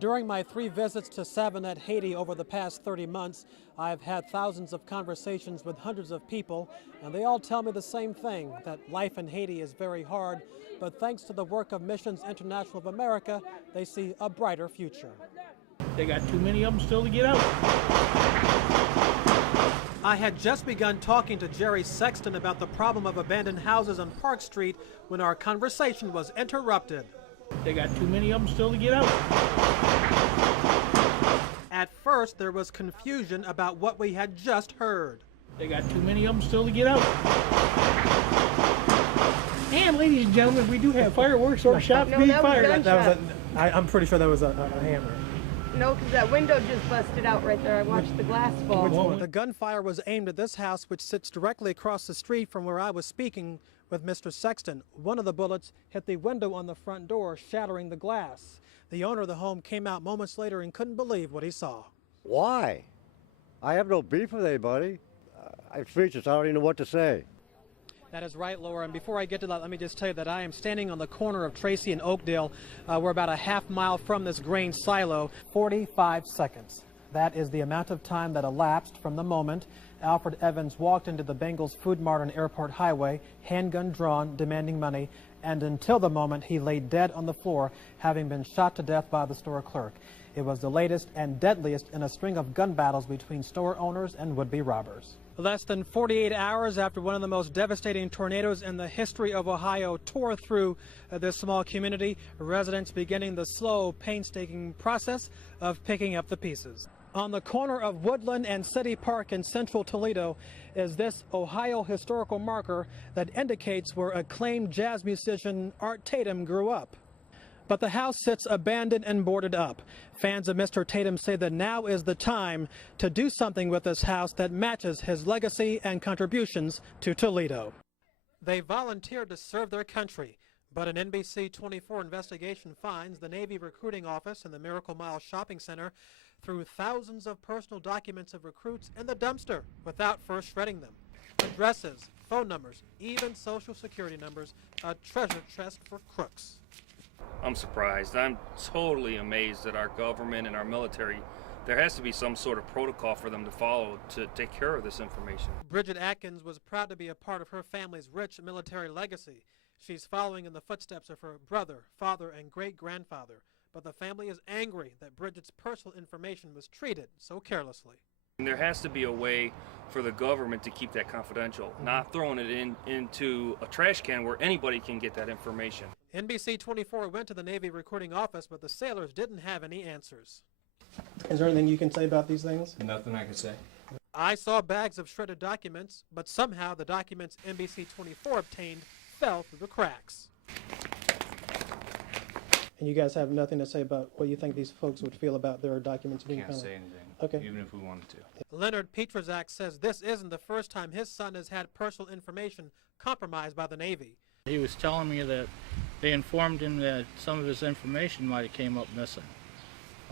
During my 3 visits to Savannah, Haiti over the past 30 months, I've had thousands of conversations with hundreds of people, and they all tell me the same thing, that life in Haiti is very hard, but thanks to the work of Missions International of America, they see a brighter future. They got too many of them still to get out. I had just begun talking to Jerry Sexton about the problem of abandoned houses on Park Street when our conversation was interrupted. They got too many of them still to get out. At first, there was confusion about what we had just heard. They got too many of them still to get out. And ladies and gentlemen, we do have fireworks or shots being fired. I'm pretty sure that was a hammer. No, because that window just busted out right there. I watched the glass fall. The gunfire was aimed at this house, which sits directly across the street from where I was speaking with Mr. Sexton. One of the bullets hit the window on the front door, shattering the glass. The owner of the home came out moments later and couldn't believe what he saw. Why? I have no beef with anybody. I'm speechless. I don't even know what to say. That is right, Laura. And before I get to that, let me just tell you that I am standing on the corner of Tracy and Oakdale. We're about a half mile from this grain silo. 45 seconds. That is the amount of time that elapsed from the moment Alfred Evans walked into the Bengals Food Mart on Airport Highway, handgun drawn, demanding money, and until the moment he lay dead on the floor, having been shot to death by the store clerk. It was the latest and deadliest in a string of gun battles between store owners and would-be robbers. Less than 48 hours after one of the most devastating tornadoes in the history of Ohio tore through this small community, residents beginning the slow, painstaking process of picking up the pieces. On the corner of Woodland and City Park in central Toledo is this Ohio historical marker that indicates where acclaimed jazz musician Art Tatum grew up. But the house sits abandoned and boarded up. Fans of Mr. Tatum say that now is the time to do something with this house that matches his legacy and contributions to Toledo. They volunteered to serve their country, but an NBC 24 investigation finds the Navy recruiting office in the Miracle Mile Shopping Center threw thousands of personal documents of recruits in the dumpster without first shredding them. Addresses, phone numbers, even social security numbers, a treasure chest for crooks. I'm surprised. I'm totally amazed at our government and our military. There has to be some sort of protocol for them to follow to take care of this information. Bridget Atkins was proud to be a part of her family's rich military legacy. She's following in the footsteps of her brother, father, and great-grandfather. But the family is angry that Bridget's personal information was treated so carelessly. And there has to be a way for the government to keep that confidential, not throwing it into a trash can where anybody can get that information. NBC 24 went to the Navy recruiting office, but the sailors didn't have any answers. Is there anything you can say about these things? Nothing I can say. I saw bags of shredded documents, but somehow the documents NBC 24 obtained fell through the cracks. And you guys have nothing to say about what you think these folks would feel about their documents being Can't found? say anything, Okay. even if we wanted to. Leonard Petrazak says this isn't the first time his son has had personal information compromised by the Navy. He was telling me that they informed him that some of his information might have came up missing.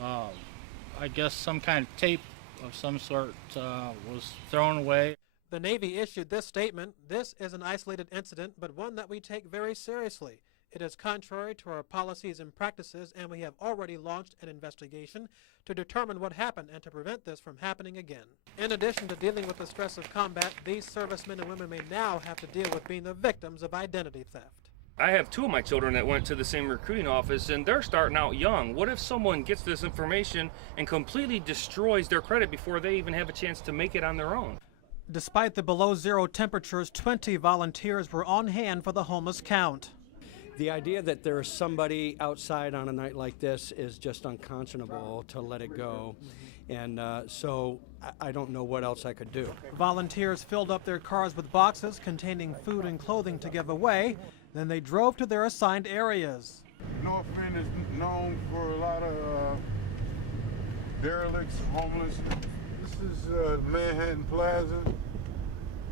I guess some kind of tape of some sort was thrown away. The Navy issued this statement. This is an isolated incident, but one that we take very seriously. It is contrary to our policies and practices, and we have already launched an investigation to determine what happened and to prevent this from happening again. In addition to dealing with the stress of combat, these servicemen and women may now have to deal with being the victims of identity theft. I have 2 of my children that went to the same recruiting office, and they're starting out young. What if someone gets this information and completely destroys their credit before they even have a chance to make it on their own? Despite the below-zero temperatures, 20 volunteers were on hand for the homeless count. The idea that there is somebody outside on a night like this is just unconscionable to let it go. And so I don't know what else I could do. Volunteers filled up their cars with boxes containing food and clothing to give away. Then they drove to their assigned areas. North Bend is known for a lot of derelicts, homeless. This is Manhattan Plaza,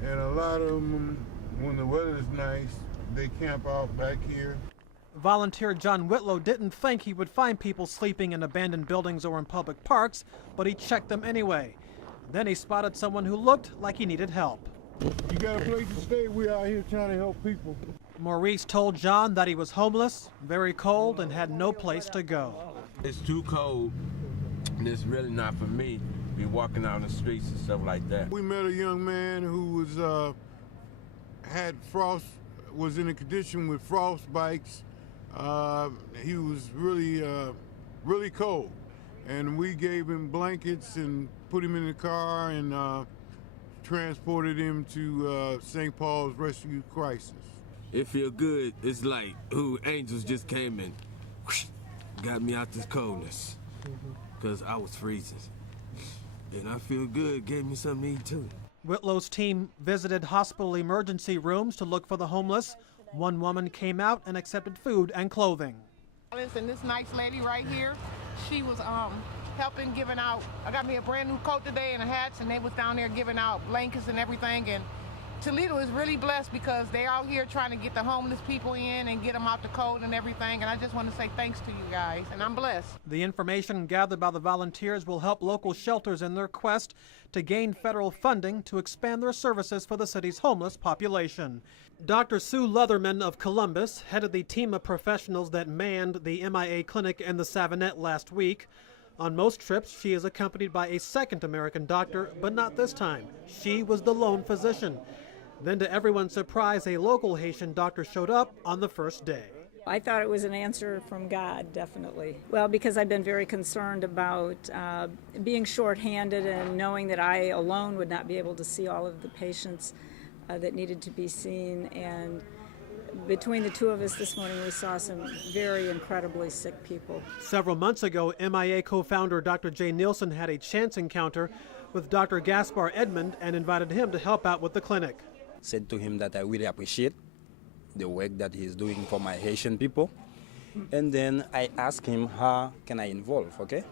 and a lot of them, when the weather's nice, they camp out back here. Volunteer John Whitlow didn't think he would find people sleeping in abandoned buildings or in public parks, but he checked them anyway. Then he spotted someone who looked like he needed help. You got a place to stay? We're out here trying to help people. Maurice told John that he was homeless, very cold, and had no place to go. It's too cold, and it's really not for me. Be walking out in the streets and stuff like that. We met a young man who was had frost, was in a condition with frostbites. He was really cold, and we gave him blankets and put him in the car and transported him to St. Paul's Rescue Crisis. It feel good. It's like, angels just came and whoosh, got me out this coldness, because I was freezing. And I feel good, gave me something to eat too. Whitlow's team visited hospital emergency rooms to look for the homeless. One woman came out and accepted food and clothing. And this nice lady right here, she was helping giving out. I got me a brand new coat today and a hat, and they was down there giving out blankets and everything. And Toledo is really blessed because they're out here trying to get the homeless people in and get them out the cold and everything. And I just want to say thanks to you guys, and I'm blessed. The information gathered by the volunteers will help local shelters in their quest to gain federal funding to expand their services for the city's homeless population. Dr. Sue Leatherman of Columbus headed the team of professionals that manned the MIA clinic in the Savonette last week. On most trips, she is accompanied by a second American doctor, but not this time. She was the lone physician. Then, to everyone's surprise, a local Haitian doctor showed up on the first day. I thought it was an answer from God, definitely. Well, because I've been very concerned about being shorthanded and knowing that I alone would not be able to see all of the patients that needed to be seen. And between the two of us this morning, we saw some very incredibly sick people. Several months ago, MIA co-founder Dr. Jay Nielsen had a chance encounter with Dr. Gaspar Edmond and invited him to help out with the clinic. Said to him that I really appreciate the work that he's doing for my Haitian people. And then I asked him, how can I involve, okay?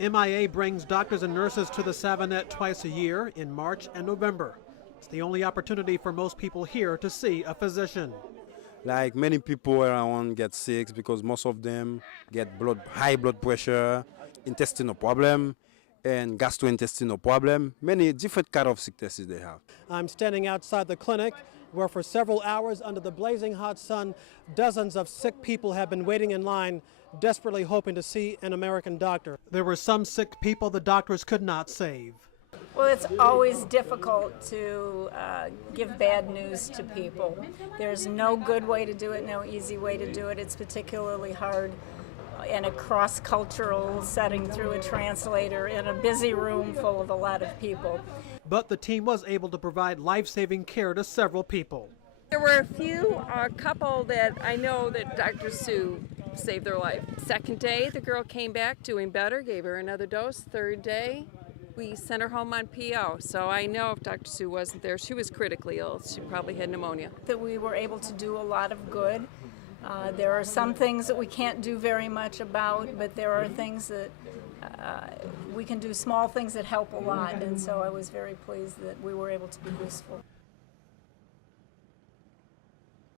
MIA brings doctors and nurses to the Savonette twice a year in March and November. It's the only opportunity for most people here to see a physician. Like many people around get sick because most of them get high blood pressure, intestinal problem, and gastrointestinal problem, many different kind of sicknesses they have. I'm standing outside the clinic where for several hours under the blazing hot sun, dozens of sick people have been waiting in line, desperately hoping to see an American doctor. There were some sick people the doctors could not save. Well, it's always difficult to give bad news to people. There's no good way to do it, no easy way to do it. It's particularly hard in a cross-cultural setting through a translator in a busy room full of a lot of people. But the team was able to provide life-saving care to several people. There were a couple that I know that Dr. Sue saved their life. Second day, the girl came back doing better, gave her another dose. Third day, we sent her home on PO. So I know if Dr. Sue wasn't there, she was critically ill. She probably had pneumonia. That we were able to do a lot of good. There are some things that we can't do very much about, but there are things that we can do, small things that help a lot, and so I was very pleased that we were able to be useful.